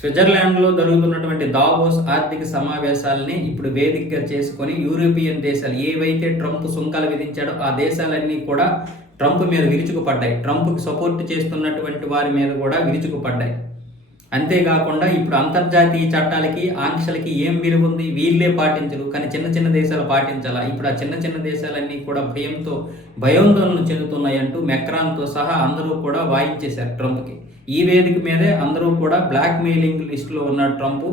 స్విట్జర్లాండ్లో జరుగుతున్నటువంటి దావోస్ ఆర్థిక సమావేశాలని ఇప్పుడు వేదికగా చేసుకొని యూరోపియన్ దేశాలు ఏవైతే ట్రంప్ సుంకాలు విధించాడో ఆ దేశాలన్నీ కూడా ట్రంప్ మీద విరుచుకుపడ్డాయి. ట్రంప్కి సపోర్ట్ చేస్తున్నటువంటి వారి మీద కూడా విరుచుకుపడ్డాయి. అంతేకాకుండా ఇప్పుడు అంతర్జాతీయ చట్టాలకి ఆంక్షలకి ఏం విలువ ఉంది? వీళ్ళే పాటించరు. కానీ చిన్న చిన్న దేశాలు పాటించాలా? ఇప్పుడు ఆ చిన్న చిన్న దేశాలన్నీ కూడా భయంతో భయాందోళన చెందుతున్నాయి అంటూ మెక్రాన్తో సహా అందరూ కూడా వాయించేశారు ట్రంప్కి. ఈ వేదిక మీదే అందరూ కూడా బ్లాక్ మెయిలింగ్ లిస్టులో ఉన్న ట్రంప్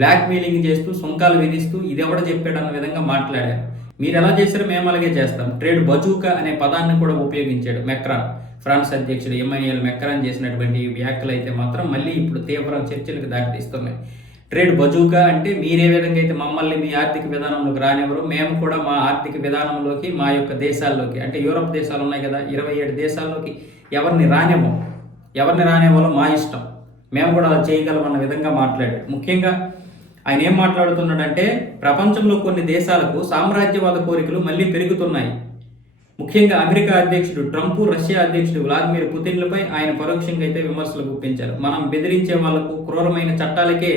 బ్లాక్ మెయిలింగ్ చేస్తూ సుంకాలు విధిస్తూ ఇది ఎవడ చెప్పాడు అన్న విధంగా మాట్లాడారు. మీరు ఎలా చేశారు మేము అలాగే చేస్తాం. ట్రేడ్ బజూకా అనే పదాన్ని కూడా ఉపయోగించాడు మెక్రాన్. ఫ్రాన్స్ అధ్యక్షుడు ఎమ్మాన్యుయల్ మెక్కరాన్ చేసినటువంటి వ్యాఖ్యలు అయితే మాత్రం మళ్ళీ ఇప్పుడు తీవ్ర చర్చలకు దారితీస్తున్నాయి. ట్రేడ్ బజూకా అంటే మీరే విధంగా అయితే మమ్మల్ని మీ ఆర్థిక విధానంలోకి రానివ్వరు. మేము కూడా మా ఆర్థిక విధానంలోకి మా యొక్క దేశాల్లోకి అంటే యూరప్ దేశాలు ఉన్నాయి కదా ఇరవై ఏడు దేశాల్లోకి ఎవరిని రానివ్వం. ఎవరిని రానివ్వాలో మా ఇష్టం. మేము కూడా అలా చేయగలమన్న విధంగా మాట్లాడాడు. ముఖ్యంగా ఆయన ఏం మాట్లాడుతున్నాడంటే ప్రపంచంలో కొన్ని దేశాలకు సామ్రాజ్యవాద కోరికలు మళ్ళీ పెరుగుతున్నాయి. ముఖ్యంగా అమెరికా అధ్యక్షుడు ట్రంప్ రష్యా అధ్యక్షుడు వ్లాదిమిర్ పుతిన్లపై ఆయన పరోక్షంగా అయితే విమర్శలు గుప్పించారు. మనం బెదిరించే వాళ్ళకు క్రూరమైన చట్టాలకే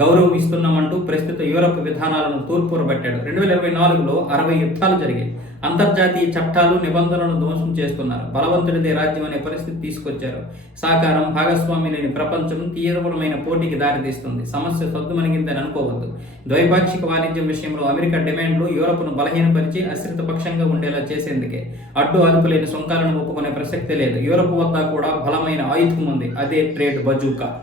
గౌరవం ఇస్తున్నామంటూ ప్రస్తుత యూరప్ విధానాలను తూర్పురబట్టాడు. రెండు వేల ఇరవై నాలుగులో అరవై యుద్ధాలు జరిగాయి. అంతర్జాతీయ చట్టాలు నిబంధనలను ధ్వంసం చేస్తున్నారు. బలవంతుడిదే రాజ్యం అనే పరిస్థితి తీసుకొచ్చారు. సాకారం భాగస్వామి లేని ప్రపంచం తీవ్రమైన పోటీకి దారితీస్తుంది. సమస్య సద్దుమణిగిందని అనుకోవద్దు. ద్వైపాక్షిక వాణిజ్యం విషయంలో అమెరికా డిమాండ్లు యూరప్ను బలహీనపరిచి అశ్రిత పక్షంగా ఉండేలా చేసేందుకే. అడ్డు అదుపు లేని సుంకాలను ఒప్పుకునే ప్రసక్తి లేదు. యూరప్ వద్ద కూడా బలమైన ఆయుధం ఉంది. అదే ట్రేడ్ బజూకా.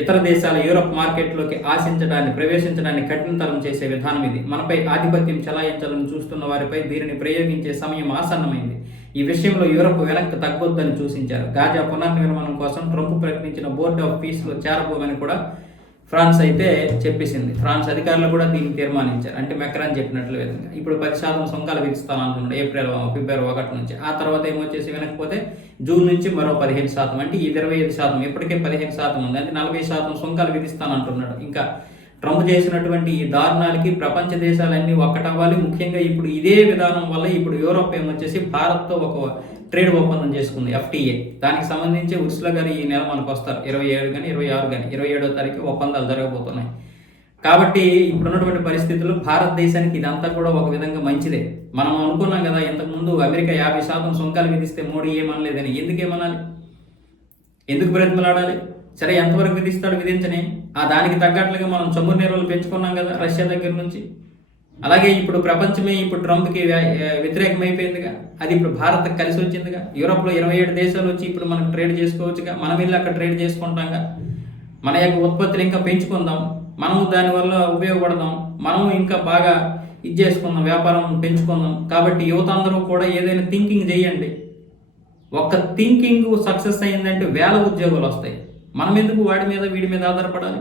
ఇతర దేశాల యూరప్ మార్కెట్లోకి ఆశించడాన్ని ప్రవేశించడాన్ని కఠినతరం చేసే విధానం ఇది. మనపై ఆధిపత్యం చెలాయించాలని చూస్తున్న వారిపై దీనిని ప్రయోగించే సమయం ఆసన్నమైంది. ఈ విషయంలో యూరప్ వెనక్కి తగ్గొద్దని సూచించారు. గాజా పునర్నిర్మాణం కోసం ట్రంప్ ప్రకటించిన బోర్డ్ ఆఫ్ పీస్లో చేరబోమని కూడా ఫ్రాన్స్ అయితే చెప్పేసింది. ఫ్రాన్స్ అధికారులు కూడా దీన్ని తీర్మానించారు. అంటే మెక్రాన్ చెప్పినట్లు విధంగా. ఇప్పుడు పది శాతం సుంకాలు విధిస్తానంటున్నాడు ఏప్రిల్ ఫిబ్రవరి ఒకటి నుంచి. ఆ తర్వాత ఏమొచ్చేసి వెనకపోతే జూన్ నుంచి మరో పదిహేను శాతం. అంటే ఇరవై ఐదు శాతం. ఇప్పటికే పదిహేను శాతం ఉంది. అంటే నలభై శాతం సుంకాలు విధిస్తానంటున్నాడు ఇంకా ట్రంప్ చేసినటువంటి ఈ దారుణాలకి ప్రపంచ దేశాలన్నీ ఒక్కటవ్వాలి. ముఖ్యంగా ఇప్పుడు ఇదే విధానం వల్ల ఇప్పుడు యూరోప్ ఏమొచ్చేసి భారత్తో ఒక ట్రేడ్ ఒప్పందం చేసుకుంది ఎఫ్టీఏ. దానికి సంబంధించి ఉర్సుల గారు ఈ నెల మనకు వస్తారు. ఇరవై ఏడు కానీ ఇరవై ఆరు కానీ ఇరవై ఏడో తారీఖు ఒప్పందాలు జరగబోతున్నాయి. కాబట్టి ఇప్పుడున్నటువంటి పరిస్థితుల్లో భారతదేశానికి ఇదంతా కూడా ఒక విధంగా మంచిదే. మనం అనుకున్నాం కదా ఇంతకుముందు అమెరికా యాభై శాతం సుంకాలు విధిస్తే మోడీ ఏమనలేదని. ఎందుకు ఏమనాలి? ఎందుకు బ్రతిమలాడాలి? సరే ఎంతవరకు విధిస్తాడు విధించని ఆ దానికి తగ్గట్లుగా మనం చమురు నిల్వలు పెంచుకున్నాం కదా రష్యా దగ్గర నుంచి. అలాగే ఇప్పుడు ప్రపంచమే ఇప్పుడు ట్రంప్కి వ్య- వ్యతిరేకమైపోయిందిగా. అది ఇప్పుడు భారత్ కలిసి వచ్చిందిగా. యూరోప్లో ఇరవై ఏడు దేశాలు వచ్చి ఇప్పుడు మనం ట్రేడ్ చేసుకోవచ్చుగా. మనం వెళ్ళి అక్కడ ట్రేడ్ చేసుకుంటాంగా. మన యొక్క ఉత్పత్తులు ఇంకా పెంచుకుందాం. మనము దానివల్ల ఉపయోగపడదాం. మనము ఇంకా బాగా ఇది చేసుకుందాం వ్యాపారం పెంచుకుందాం. కాబట్టి యువత అందరూ కూడా ఏదైనా థింకింగ్ చేయండి. ఒక్క థింకింగ్ సక్సెస్ అయిందంటే వేల ఉద్యోగాలు వస్తాయి. మనం ఎందుకు వాడి మీద వీడి మీద ఆధారపడాలి?